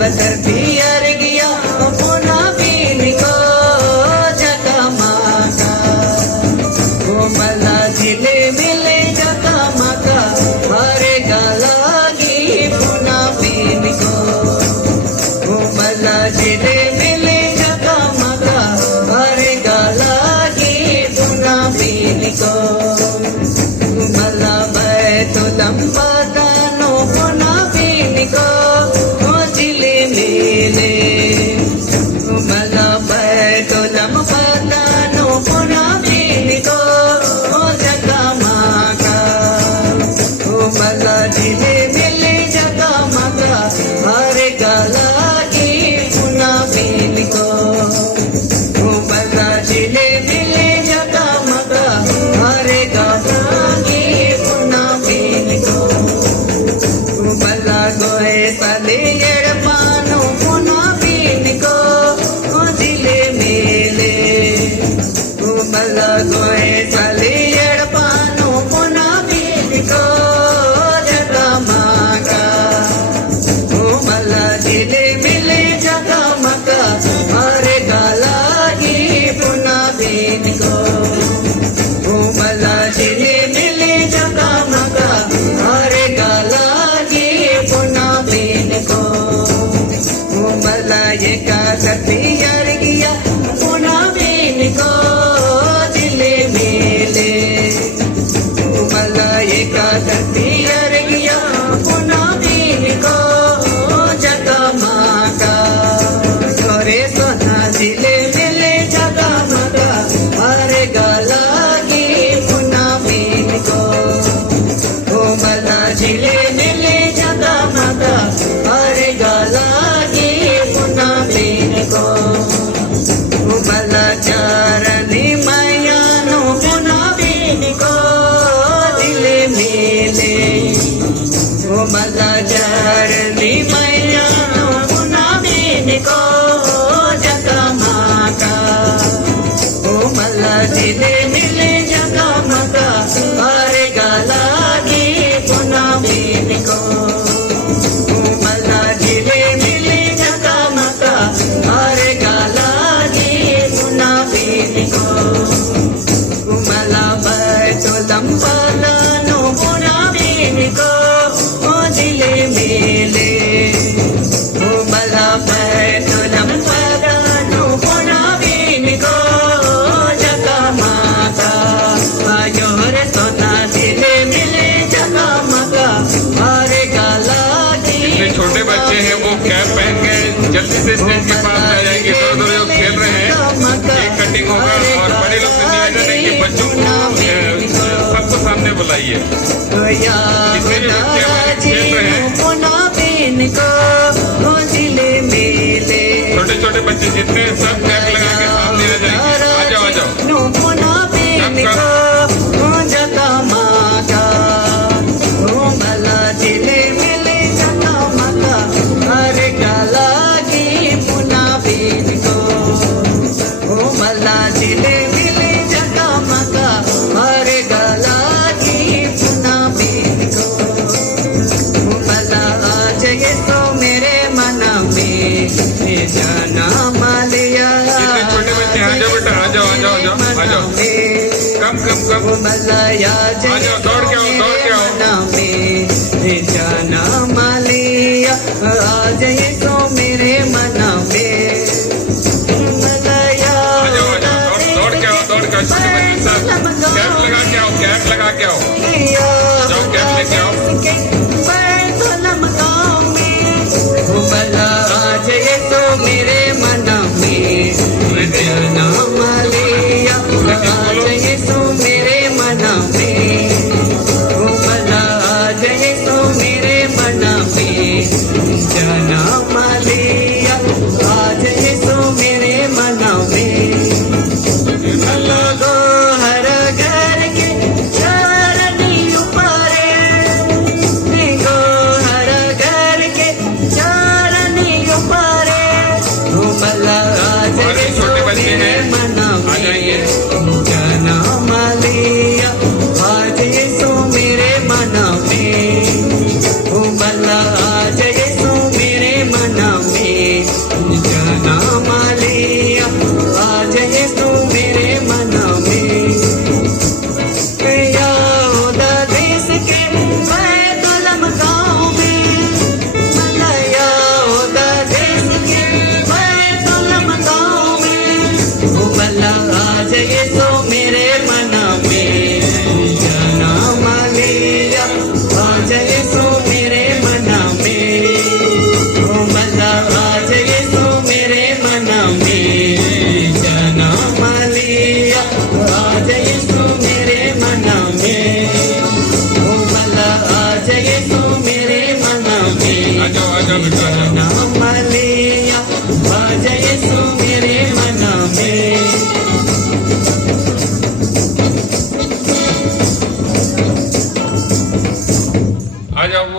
धरती अर्गिया पुना बीन को जगमगा ओ मला जिले मिले जगमगा हरे गलागी पुना बीन को ओ मला जिले मिले जगमगा हरे गलागी पुना बीन को मला बैठो लंबा दानो पुना बीन को जिले मेले मला बैठो लंबा दानो पुना बीन को जगमगा ओ मला जिले मिले जगमगा हरे गलागी पुना बीन को ओ मला जिले मिले जगमगा हरे गलागी पुना बीन को मला गोए साले एड़पानो पुना बीन को जिले मेले मला गोए साले एड़पानो पुना बीन को जगमगा मला जिले मिले जगमगा हरे गलागी पुना बीन को मला जिले मिले जगमगा हरे गलागी पुना बीन को मला एका धरती अर्गिया पुना बीन को जिले मेले मला एका धरती अर्गिया पुना बीन को जगमगा करे सोना जिले मिले जगमगा हरे गलागी पुना बीन को मला जिले मिले जगमगा हरे गलागी पुना बीन को मला चारणी मायानो पुना बीन को जिले मेले मला चारणी मायानो पुना बीन को जगमगा मला जिले मिले जगमगा हरे गलागी पुना बीन को मला जिले मिले जगमगा हरे गलागी पुना बीन को मला बैठो लंबा लानो पुना बीन को जिले मेले मला बैठो लंबा लानो पुना बीन को जगमगा आयो रे सोना जिले मिले जगमगा हरे गलागी छोटे बच्चे हैं वो कैप पहन के जल्दी से स्टेज के पास आ जाएंगे। दो दो लोग खेल रहे हैं, एक कटिंग होगा और बड़े लोग से निवेदन है कि बच्चों को सबको सामने बुलाइए। जितने भी बच्चे हमारे खेल रहे हैं, पुना बीन को जिले मेले छोटे छोटे बच्चे जितने सब कैप लगा के सामने आ जाएंगे। आ जाओ आ जाओ। पुना बीन को जगमगा मला जिले मिले जगमगा हरे गलागी पुना बीन को मला जिले मिले जगमगा हरे गलागी पुना बीन को मला आज ये तो मेरे मन में जाना मालिया जितने छोटे बच्चे आ जाओ बेटा, आ जाओ आ जाओ आ जाओ। कम कम कम मला या आ जाओ, दौड़ के आओ दौड़ के आओ। जाना मालिया आज ये तो मेरे मन में आ जाओ आ जाओ, दौड़ के आओ दौड़ के आओ। छोटे बच्चे सब कैप लगा के आओ, कैप लगा के आओ। जाओ कैप लेके आओ। मला आज ये तो मेरे मन में जाना मालिया आज ये तो मेरे मन में मला आज ये तो मेरे मन में जाना येसु मेरे मन में जन्म लिया आज येसु मेरे मन में ओ भला आज येसु मेरे मन में जन्म लिया आज येसु मेरे मन में ओ भला आज येसु मेरे मन में आ जाओ बेटा आ जाओ। जन्म